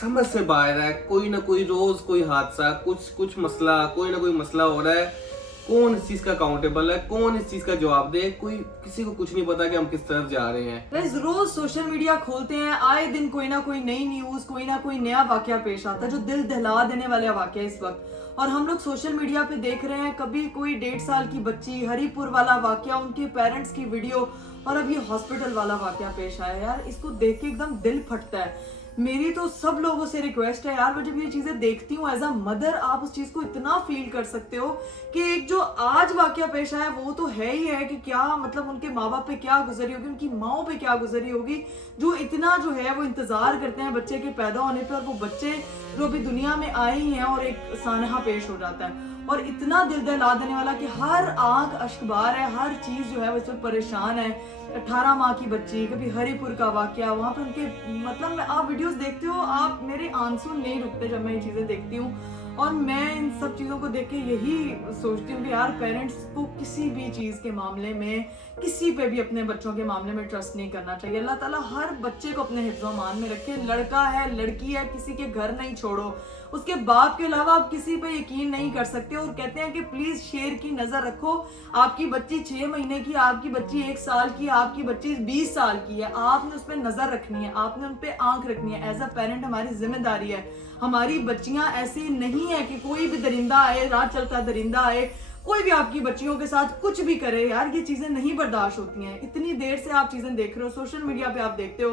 समझ से बाहर है। कोई ना कोई रोज कोई हादसा, कुछ मसला, कोई ना कोई मसला हो रहा है। कौन इस चीज का अकाउंटेबल है, कौन इस चीज का जवाब दे, कोई किसी को कुछ नहीं पता कि हम किस तरफ जा रहे हैं। रोज सोशल मीडिया खोलते हैं, आए दिन कोई ना कोई नई न्यूज, कोई ना कोई नया वाकया पेश आता है, जो दिल दहला देने वाले वाकया इस वक्त। और हम लोग सोशल मीडिया पे देख रहे हैं, कभी कोई 1.5 साल की बच्ची, हरिपुर वाला वाकया, उनके पेरेंट्स की वीडियो, और अब ये हॉस्पिटल वाला वाकया पेश आया यार। इसको देख के एकदम दिल फटता है। मेरी तो सब लोगों से रिक्वेस्ट है यार, मैं जब ये चीजें देखती हूँ एज अ मदर, आप उस चीज को इतना फील कर सकते हो कि एक जो आज वाकया पेश आया वो तो है ही है कि क्या मतलब उनके माँ बाप पे क्या गुजरी होगी, उनकी माओ पे क्या गुजरी होगी, जो इतना जो है वो इंतजार करते हैं बच्चे के पैदा होने पे, और वो बच्चे जो अभी दुनिया में आए ही हैं और एक सानहा पेश हो जाता है। और इतना दिल दहला देने वाला कि हर आंख अश्कबार है, हर चीज जो है वो इस पर परेशान है। 18 माह की बच्ची, कभी हरिपुर का वाकया, वहाँ पे उनके मतलब आप वीडियोस देखते हो, आप मेरे आंसू नहीं रुकते जब मैं ये चीजें देखती हूँ। और मैं इन सब चीज़ों को देख के यही सोचती हूँ कि यार पेरेंट्स को किसी भी चीज़ के मामले में, किसी पे भी अपने बच्चों के मामले में ट्रस्ट नहीं करना चाहिए। अल्लाह ताला हर बच्चे को अपने हिफ्ज़ मान में रखे। लड़का है, लड़की है, किसी के घर नहीं छोड़ो, उसके बाप के अलावा आप किसी पे यकीन नहीं कर सकते। और कहते हैं कि प्लीज़ शेर की नज़र रखो। आपकी बच्ची 6 महीने की, आपकी बच्ची 1 साल की, आपकी बच्ची 20 साल की है, आपने उस पर नज़र रखनी है, आपने उन पर आंख रखनी है। एज अ पेरेंट हमारी जिम्मेदारी है। हमारी बच्चियां ऐसी नहीं है कि कोई भी दरिंदा आए, रात चलता दरिंदा आए, कोई भी आपकी बच्चियों के साथ कुछ भी करे। यार ये चीजें नहीं बर्दाश्त होती हैं। इतनी देर से आप चीजें देख रहे हो, सोशल मीडिया पे आप देखते हो,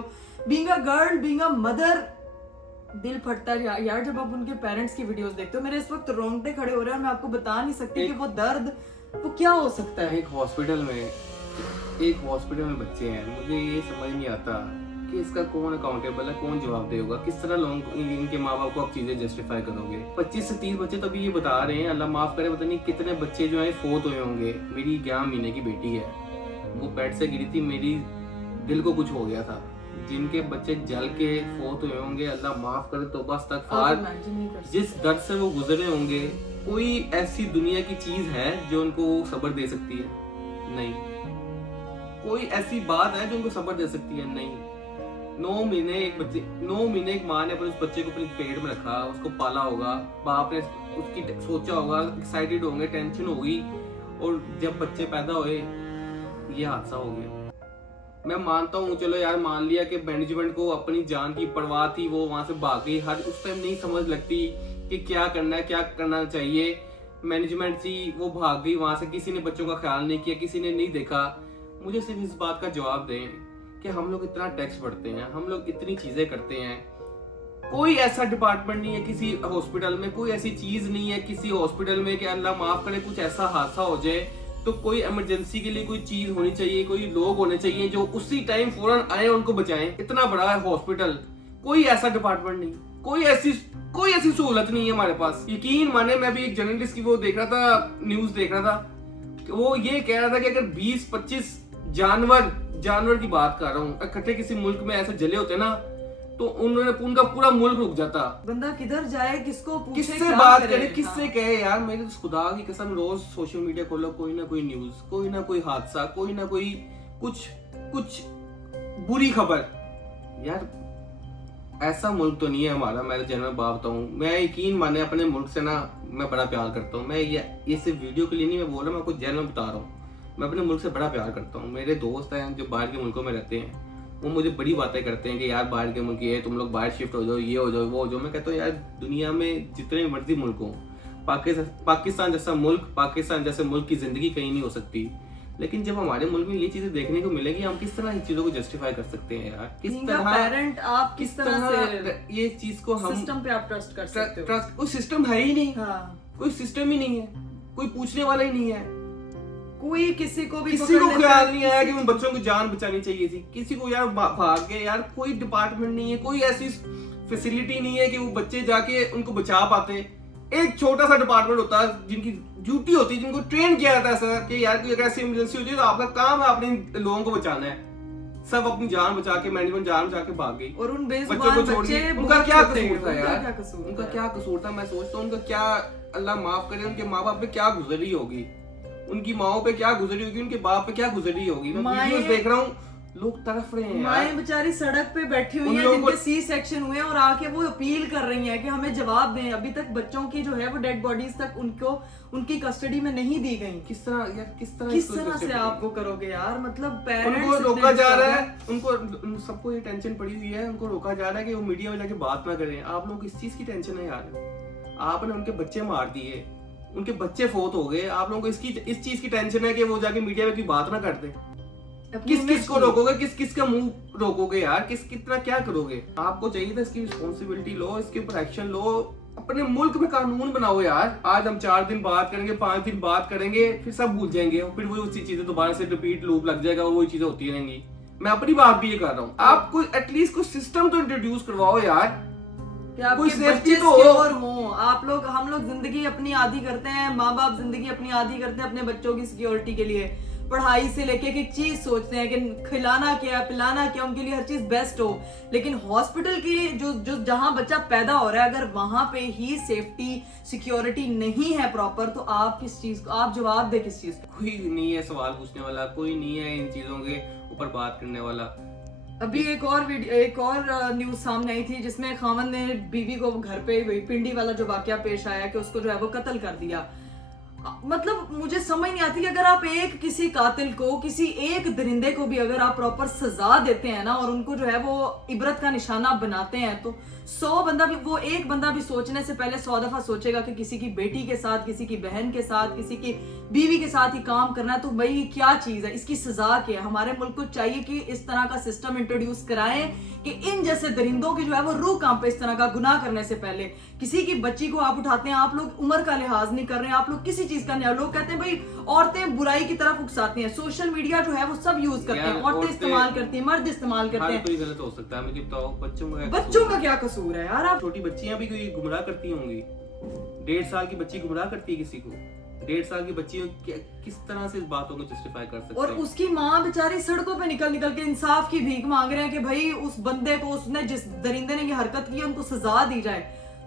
being a girl, being a mother, दिल फटता है यार जब आप उनके पेरेंट्स की वीडियोस देखते हो। मेरे इस वक्त रोंगटे खड़े हो रहे हैं। मैं आपको बता नहीं सकती कि वो दर्द वो क्या हो सकता है। एक हॉस्पिटल में बच्चे हैं, मुझे ये समझ नहीं आता कि इसका कौन अकाउंटेबल है, कौन जवाब देगा, किस तरह लोगों इनके माँ बाप को आप चीजें जस्टिफाई करोगे। 25 से 30 बच्चे तो अभी ये बता रहे हैं, अल्लाह माफ करे, पता नहीं कितने बच्चे जो है फोत हुए होंगे। मेरी 11 महीने की बेटी है, वो बेड से गिरी थी, मेरी दिल को कुछ हो गया था। जिनके बच्चे जल के फोत हुए होंगे, अल्लाह माफ करे, तौबा इस्तगफार, जिस दर्द से वो गुजरे होंगे, कोई ऐसी दुनिया की चीज है जो उनको सब्र दे सकती है? नहीं। कोई ऐसी बात है जो उनको सब्र दे सकती है? नहीं। 9 महीने एक माँ ने अपने उस बच्चे को अपने पेट में रखा, उसको पाला होगा, बाप ने उसकी सोचा होगा, एक्साइटेड होंगे, टेंशन होगी, और जब बच्चे पैदा हुए ये हादसा हो गया। मैं मानता हूँ, चलो यार मान लिया कि मैनेजमेंट को अपनी जान की परवाह थी, वो वहां से भाग गई। हर उस टाइम नहीं समझ लगती कि क्या करना है, क्या करना चाहिए। मैनेजमेंट थी, वो भाग गई वहां से, किसी ने बच्चों का ख्याल नहीं किया, किसी ने नहीं देखा। मुझे सिर्फ इस बात का जवाब दें कि हम लोग इतना टैक्स भरते हैं, हम लोग इतनी चीजें करते हैं, कोई ऐसा डिपार्टमेंट नहीं है किसी हॉस्पिटल में, कोई ऐसी चीज नहीं है किसी हॉस्पिटल में कि अल्लाह माफ करे कुछ ऐसा हादसा हो जाए तो कोई इमरजेंसी के लिए कोई चीज होनी चाहिए, कोई लोग होने चाहिए जो उसी टाइम फौरन आए, उनको बचाएं। इतना बड़ा है हॉस्पिटल, कोई ऐसा डिपार्टमेंट नहीं, कोई ऐसी सहूलत नहीं है हमारे पास। यकीन माने, मैं भी एक जर्नलिस्ट की वो देख रहा था, न्यूज देख रहा था, वो ये कह रहा था कि अगर 20-25 जानवर की बात कर रहा हूँ, इकट्ठे किसी मुल्क में ऐसे जले होते ना, तो उनका पूरा मुल्क रुक जाता। बंदा किधर जाए, किसको पूछे, किससे बात करे, किससे कहे। यार मेरे तो खुदा की कसम, रोज सोशल मीडिया खोलो, कोई ना कोई न्यूज, कोई ना कोई हादसा, कोई ना कोई कुछ बुरी खबर। यार ऐसा मुल्क तो नहीं है हमारा। मैं जनरल बात बताऊं, मैं यकीन माने अपने मुल्क से ना मैं बड़ा प्यार करता हूँ। मैं ये सिर्फ वीडियो के लिए नहीं मैं बोल रहा, मैं आपको जनरल बता रहा हूँ। मैं अपने मुल्क से बड़ा प्यार करता हूँ। मेरे दोस्त हैं जो बाहर के मुल्कों में रहते हैं, वो मुझे बड़ी बातें करते हैं कि यार बाहर के मुल्क ये, तुम लोग बाहर शिफ्ट हो जाओ, ये हो जाओ, वो हो जाओ। मैं कहता हूँ यार दुनिया में जितने मर्जी मुल्क हो, पाकिस्तान जैसा मुल्क, पाकिस्तान जैसे मुल्क की जिंदगी कहीं नहीं हो सकती। लेकिन जब हमारे मुल्क में ये चीजें देखने को मिलेगी, हम किस तरह इन चीजों को जस्टिफाई कर सकते हैं यार? किस तरह पेरेंट आप किस तरह से ये चीज को हम सिस्टम पे आप ट्रस्ट कर सकते हो? ट्रस्ट कोई सिस्टम है ही नहीं। हाँ। कोई सिस्टम ही नहीं है, कोई पूछने वाला ही नहीं है, कोई किसी को ख्याल नहीं आया कि उन बच्चों की जान बचानी चाहिए थी। किसी को यार भाग गए यार, कोई डिपार्टमेंट नहीं है, कोई ऐसी फैसिलिटी नहीं है कि वो बच्चे जाके उनको बचा पाते। एक छोटा सा डिपार्टमेंट होता है जिनकी ड्यूटी होती है, जिनको ट्रेन किया जाता है सर कि यार कोई अगर ऐसी इमरजेंसी होती है तो आपका काम है अपने लोगों को बचाना है। सब अपनी जान बचा के, मैनेजमेंट जान बचा के भाग गई और उन बच्चों को छोड़ के। उनका क्या कसूर था यार? उनका क्या कसूर था? मैं सोचता हूँ उनका क्या, अल्लाह माफ करे, उनके माँ बाप पे क्या गुजरी होगी, उनकी माओ पे क्या गुजरी होगी, उनके बाप पे क्या गुजरी होगी। मैं वीडियोस देख रहा हूँ, लोग तरफ रहे हैं। माएं बेचारी सड़क पे बैठी हुई हैं जिनके सी सेक्शन हुए हैं और आके वो अपील कर रही हैं कि हमें जवाब दें। अभी तक बच्चों की जो है वो डेड बॉडीज तक उनकी कस्टडी में नहीं दी गई। किस तरह से आप वो करोगे यार? मतलब पेरेंट्स उनको रोका जा रहा है, उनको सबको ये टेंशन पड़ी हुई है, उनको रोका जा रहा है कि वो मीडिया में जाके बात ना करें। आप लोग किस चीज की टेंशन है यार? आपने उनके बच्चे मार दिए, उनके बच्चे फोत हो गए, आप लोगों को इस चीज की टेंशन है कि वो जाके मीडिया में कोई बात ना करते। किस को रोकोगे, किस का मुंह रोकोगे यार? कितना क्या करोगे? आपको चाहिए था इसकी रिस्पॉन्सिबिलिटी लो, इसके ऊपर एक्शन लो, अपने मुल्क में कानून बनाओ यार। आज हम 4 दिन बात करेंगे, 5 दिन बात करेंगे, फिर सब भूल जाएंगे, फिर वही उसी चीजें दोबारा से रिपीट लूप लग जाएगा, वही चीजें होती रहेंगी। मैं अपनी बात भी ये कर रहा हूँ, आप कोई एटलीस्ट कोई सिस्टम तो इंट्रोड्यूस करवाओ यार, कोई सेफ्टी तो हो। आप लोग, हम लोग जिंदगी अपनी आधी करते हैं, माँ बाप जिंदगी अपनी आधी करते हैं अपने बच्चों की सिक्योरिटी के लिए। पढ़ाई से लेके एक एक चीज सोचते हैं कि खिलाना क्या पिलाना क्या, उनके लिए हर चीज बेस्ट हो। लेकिन हॉस्पिटल की जो जहां बच्चा पैदा हो रहा है, अगर वहां पे ही सेफ्टी सिक्योरिटी नहीं है प्रॉपर, तो आप किस चीज को, आप जवाब दे किस चीज को? कोई नहीं है सवाल पूछने वाला, कोई नहीं है इन चीजों के ऊपर बात करने वाला। अभी एक और न्यूज सामने आई थी जिसमें खामन ने बीवी को घर पे वही पिंडी वाला जो वाकया पेश आया कि उसको जो है वो कत्ल कर दिया। मतलब मुझे समझ नहीं आती कि अगर आप एक किसी कातिल को, किसी एक दरिंदे को भी अगर आप प्रॉपर सजा देते हैं ना और उनको जो है वो इबरत का निशाना बनाते हैं, तो 100 बंदा भी, वो एक बंदा भी सोचने से पहले 100 दफा सोचेगा कि किसी की बेटी के साथ, किसी की बहन के साथ, किसी की बीवी के साथ ही काम करना है, तो भाई क्या चीज है, इसकी सजा क्या है? हमारे मुल्क को चाहिए कि इस तरह का सिस्टम इंट्रोड्यूस कराएं कि इन जैसे दरिंदों की जो है वो रूह कांपे इस तरह का गुनाह करने से पहले। किसी की बच्ची को आप उठाते हैं, आप लोग उम्र का लिहाज नहीं कर रहे हैं, आप लोग किसी चीज का नहीं, लोग कहते हैं भाई औरतें बुराई की तरफ उकसाती हैं, सोशल मीडिया जो है वो सब यूज करते हैं, औरतें इस्तेमाल करती हैं, मर्द इस्तेमाल करते हैं। कोई गलत हो सकता है, मुझे बताओ बच्चों का क्या कसूर है यार? आप छोटी बच्चियां भी कोई गुमराह करती होंगी, 1.5 साल की बच्ची गुमराह करती है किसी को, 1.5 साल की बच्ची किस तरह से इस बातों को जस्टिफाई कर सकते और हैं? उसकी माँ बेचारी सड़कों पे निकल निकल के इंसाफ की भीख मांग रहे हैं कि भाई उस बंदे को, उसने जिस दरिंदे ने ये हरकत की उनको सजा दी जाए।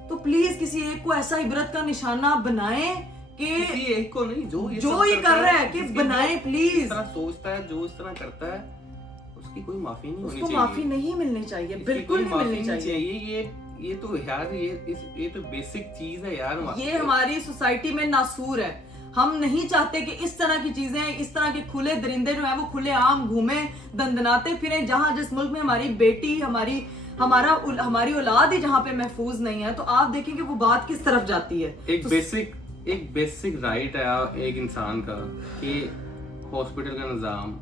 तो प्लीज किसी एक को ऐसा इबरत का निशाना बनाएं कि किसी एक को नहीं, जो ये कर रहा है कि बनाएं प्लीज। इस तरह सोचता है, जो इस तरह करता है, उसकी कोई माफी नहीं होनी उसको चाहिए। माफी नहीं मिलनी चाहिए, इसकी बिल्कुल कोई नहीं मिलनी माफी चाहिए। ये तो यार ये तो बेसिक चीज है यार। ये हमारी सोसाइटी में नासूर है। हम नहीं चाहते कि इस तरह की चीजें, इस तरह के खुले दरिंदे जो है वो खुले आम घूमे, दंदनाते फिरे। जहां जिस मुल्क में हमारी बेटी, हमारी औलाद ही जहां पे महफूज नहीं है, तो आप देखें कि वो बात किस तरफ जाती है। एक बेसिक राइट है एक इंसान का कि हॉस्पिटल का निज़ाम,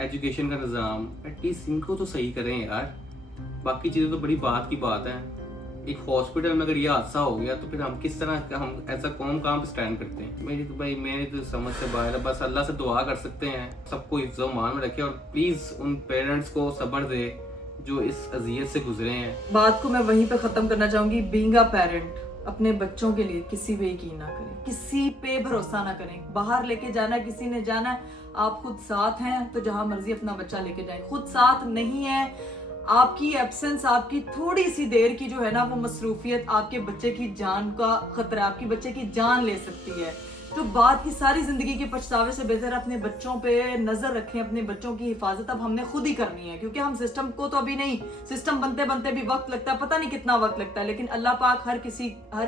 एजुकेशन का निज़ाम, एटलीस्ट इनको तो सही करें यार। बाकी चीज़ें तो बड़ी बात की बात है। एक हॉस्पिटल में अगर ये हादसा हो गया तो फिर हम किस तरह हम ऐसा कौन काम स्टैंड करते हैं? मेरी तो समझ से बाहर है। बस अल्लाह से दुआ कर सकते हैं सबको हिफ्ज़ मान में रखे, और प्लीज़ उन पेरेंट्स को सब्र दे जो इस अजियत से गुजरे हैं। बात को मैं वहीं पे खत्म करना चाहूंगी। बीइंग अ पेरेंट, अपने बच्चों के लिए किसी पे यकीन ना करें, किसी पे भरोसा ना करें। बाहर लेके जाना, किसी ने जाना, आप खुद साथ हैं तो जहां मर्जी अपना बच्चा लेके जाए। खुद साथ नहीं है, आपकी एब्सेंस, आपकी थोड़ी सी देर की जो है ना वो मसरूफियत आपके बच्चे की जान का खतरा, आपकी बच्चे की जान ले सकती है। तो बात की सारी जिंदगी के पछतावे से बेहतर अपने बच्चों पे नजर रखें, अपने बच्चों की हिफाजत अब हमने खुद ही करनी है, क्योंकि हम सिस्टम को तो अभी नहीं, सिस्टम बनते बनते भी वक्त लगता है, पता नहीं कितना वक्त लगता है। लेकिन अल्लाह पाक हर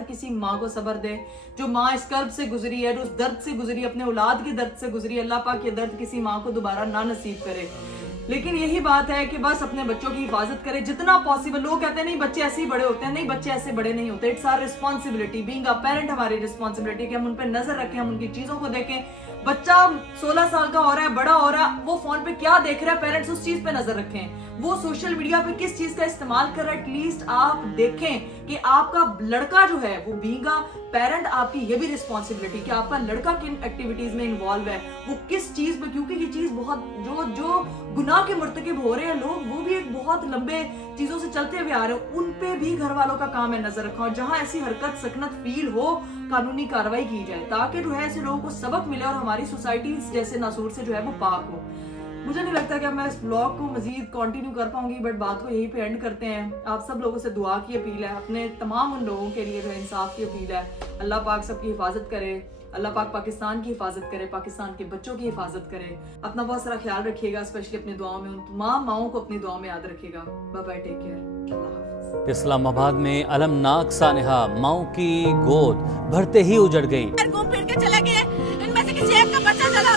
किसी माँ को सब्र दे, जो माँ इस कर्ब से गुजरी है, जो उस दर्द से गुजरी, अपने औलाद के दर्द से गुजरी। अल्लाह पाक ये दर्द किसी माँ को दोबारा ना नसीब करे। लेकिन यही बात है कि बस अपने बच्चों की हिफाजत करें जितना पॉसिबल। लोग कहते हैं नहीं बच्चे ऐसे ही बड़े होते हैं, नहीं बच्चे ऐसे बड़े नहीं होते। It's our responsibility, being a parent हमारी रिस्पॉन्सिबिलिटी कि हम उन पर नजर रखें, हम उनकी चीजों को देखें। बच्चा 16 साल का हो रहा है, बड़ा हो रहा है, वो फोन पे क्या देख रहा है, पेरेंट्स उस चीज पे नजर रखें। वो सोशल मीडिया पे किस चीज का इस्तेमाल कर रहा है, एटलीस्ट आप देखें कि आपका लड़का जो है वो बीइंग अ पेरेंट, आपकी ये भी रिस्पॉन्सिबिलिटी कि आपका लड़का किन एक्टिविटीज में इन्वॉल्व है, वो किस चीज में, क्योंकि ये चीज बहुत जो गुनाह के मुर्तकिब हो रहे हैं लोग, वो भी एक बहुत लंबे चीजों से चलते हुए आ रहे हैं, उन पे भी घर वालों का काम है नजर रखा। और जहां ऐसी हरकत सकनत फील हो, कानूनी कार्रवाई की जाए, ताकि जो है ऐसे लोगों को सबक मिले और हमारी सोसाइटी जैसे नासूर से जो है वो पाक हो। मुझे नहीं लगता कि मैं इस ब्लॉग को मजीद कंटिन्यू कर पाऊंगी, बट बात को यहीं पे एंड करते हैं। आप सब लोगों से दुआ की अपील है, अपने तमाम उन लोगों के लिए जो है इंसाफ की अपील है। अल्लाह पाक सबकी हिफाजत करे, अल्लाह पाक पाकिस्तान की हिफाजत करे, पाकिस्तान के बच्चों की हिफाजत करे। अपना बहुत सारा ख्याल रखिएगा, स्पेशली अपनी दुआओं में उन तमाम माओं को अपनी दुआओं में याद रखिएगा। बाय बाय, टेक केयर, अल्लाह हाफ़िज़। इस्लामाबाद में अलमनाक सानहा माओ की गोद भरते ही उजड़ गई। घूम फिर के चले गए, इनमें से किसी एक का बच्चा चला